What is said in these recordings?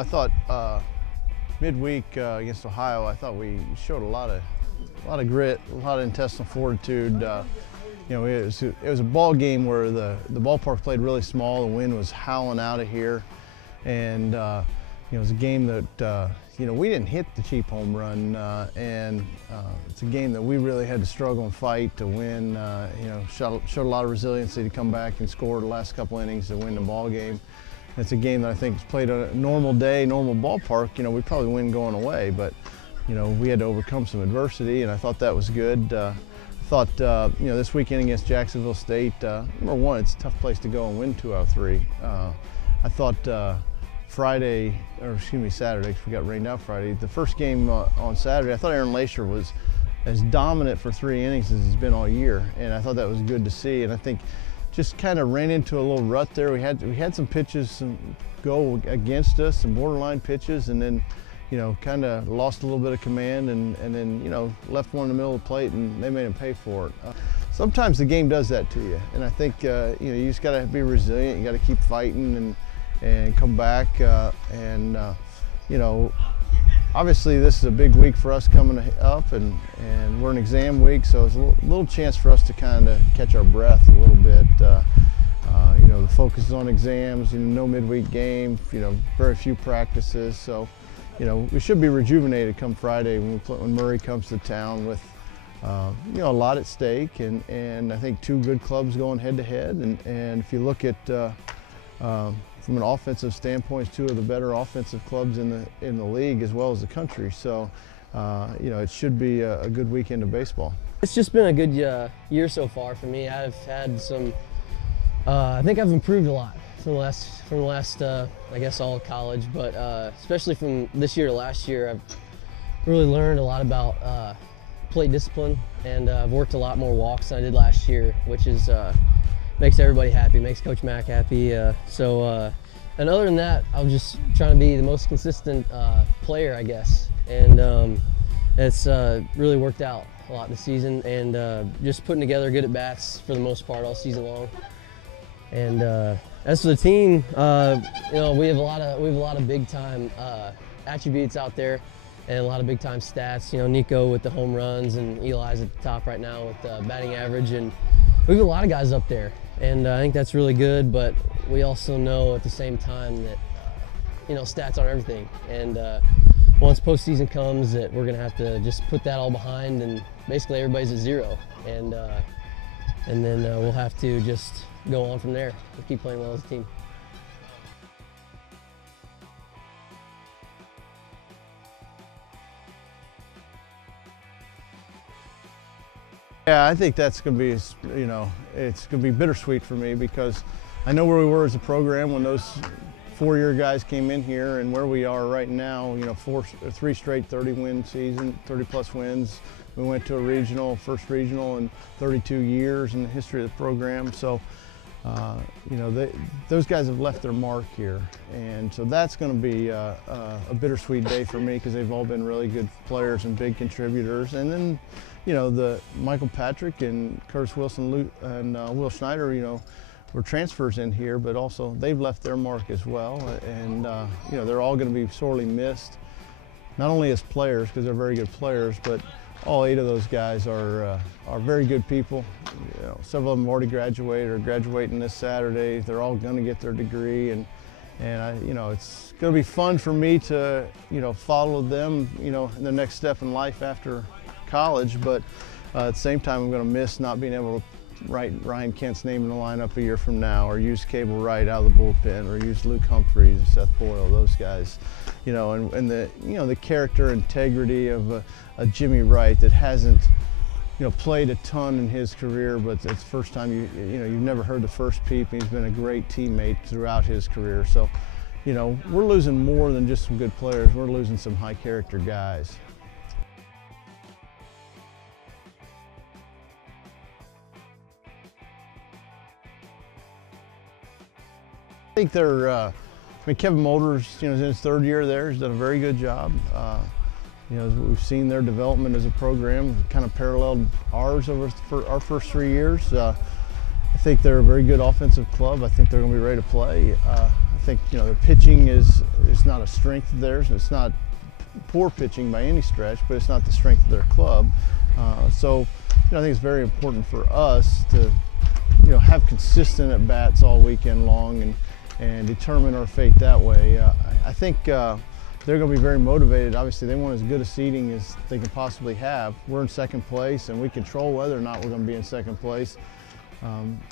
I thought midweek against Ohio, I thought we showed a lot of grit, a lot of intestinal fortitude. You know, it was a ball game where the ballpark played really small. The wind was howling out of here, and you know, it was a game that you know, we didn't hit the cheap home run, and it's a game that we really had to struggle and fight to win. You know, showed a lot of resiliency to come back and score the last couple innings to win the ball game. It's a game that I think is played on a normal day, normal ballpark. You know, we probably win going away, but you know, we had to overcome some adversity, and I thought that was good. I thought you know, this weekend against Jacksonville State, number one, it's a tough place to go and win 2 out of 3. I thought Saturday, because we got rained out Friday. The first game on Saturday, I thought Aaron Lacer was as dominant for 3 innings as he's been all year, and I thought that was good to see. And I think just kind of ran into a little rut there. We had some pitches go against us, some borderline pitches, and then, you know, kind of lost a little bit of command, and then, you know, left one in the middle of the plate, and they made him pay for it. Sometimes the game does that to you, and I think you know, you just got to be resilient. You got to keep fighting and come back, and you know, obviously this is a big week for us coming up, and we're in exam week, so it's a little chance for us to kind of catch our breath a little bit. You know, the focus is on exams, you know, no midweek game, you know, very few practices, so you know, we should be rejuvenated come Friday when Murray comes to town with you know, a lot at stake, and I think 2 good clubs going head to head, and if you look at from an offensive standpoint, 2 of the better offensive clubs in the league as well as the country. So, you know, it should be a good weekend of baseball. It's just been a good year so far for me. I've had some. I think I've improved a lot from the last I guess all of college, but especially from this year to last year, I've really learned a lot about plate discipline, and I've worked a lot more walks than I did last year, which is. Makes everybody happy, makes Coach Mack happy. And other than that, I'm just trying to be the most consistent player, I guess. And it's really worked out a lot this season, and just putting together good at-bats for the most part all season long. And as for the team, you know, we have a lot of big-time attributes out there, and a lot of big-time stats. You know, Nico with the home runs, and Eli's at the top right now with batting average, and we have a lot of guys up there. And I think that's really good, but we also know at the same time that, you know, stats aren't everything. And once postseason comes, that we're gonna have to just put that all behind, and basically everybody's at 0. And then we'll have to just go on from there and keep playing well as a team. Yeah, I think that's going to be, you know, it's going to be bittersweet for me, because I know where we were as a program when those 4-year guys came in here, and where we are right now. You know, 3 straight 30-win season, 30-plus wins. We went to a regional, first regional in 32 years in the history of the program. So, you know, those guys have left their mark here, and so that's going to be a bittersweet day for me, because they've all been really good players and big contributors. And then, you know, the Michael Patrick and Curtis Wilson and Will Schneider, you know, were transfers in here, but also they've left their mark as well. And you know, they're all going to be sorely missed, not only as players, because they're very good players, but all 8 of those guys are very good people. You know, several of them already graduated or graduating this Saturday. They're all going to get their degree, and you know, it's going to be fun for me to, you know, follow them, you know, in the next step in life after college. But at the same time, I'm going to miss not being able to write Ryan Kent's name in the lineup a year from now, or use Cable Wright out of the bullpen, or use Luke Humphreys and Seth Boyle, those guys, you know, and the, you know, the character integrity of a Jimmy Wright that hasn't, you know, played a ton in his career, but it's the first time you know, you've never heard the first peep, and he's been a great teammate throughout his career. So, you know, we're losing more than just some good players. We're losing some high character guys. I think they're, I mean, Kevin Mulder's, you know, is in his 3rd year there. He's done a very good job. You know, we've seen their development as a program, kind of paralleled ours over for our first 3 years. I think they're a very good offensive club. I think they're going to be ready to play. I think their pitching is not a strength of theirs. It's not poor pitching by any stretch, but it's not the strength of their club. So I think it's very important for us to have consistent at bats all weekend long and determine our fate that way. I think they're going to be very motivated. Obviously, they want as good a seeding as they can possibly have. We're in second place, and we control whether or not we're going to be in second place.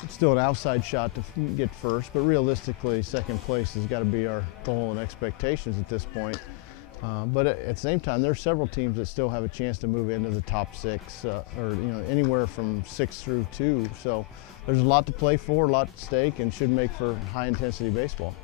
It's still an outside shot to get first, but realistically, second place has got to be our goal and expectations at this point. But at the same time, there are several teams that still have a chance to move into the top 6, or anywhere from 6 through 2. So there's a lot to play for, a lot at stake, and should make for high-intensity baseball.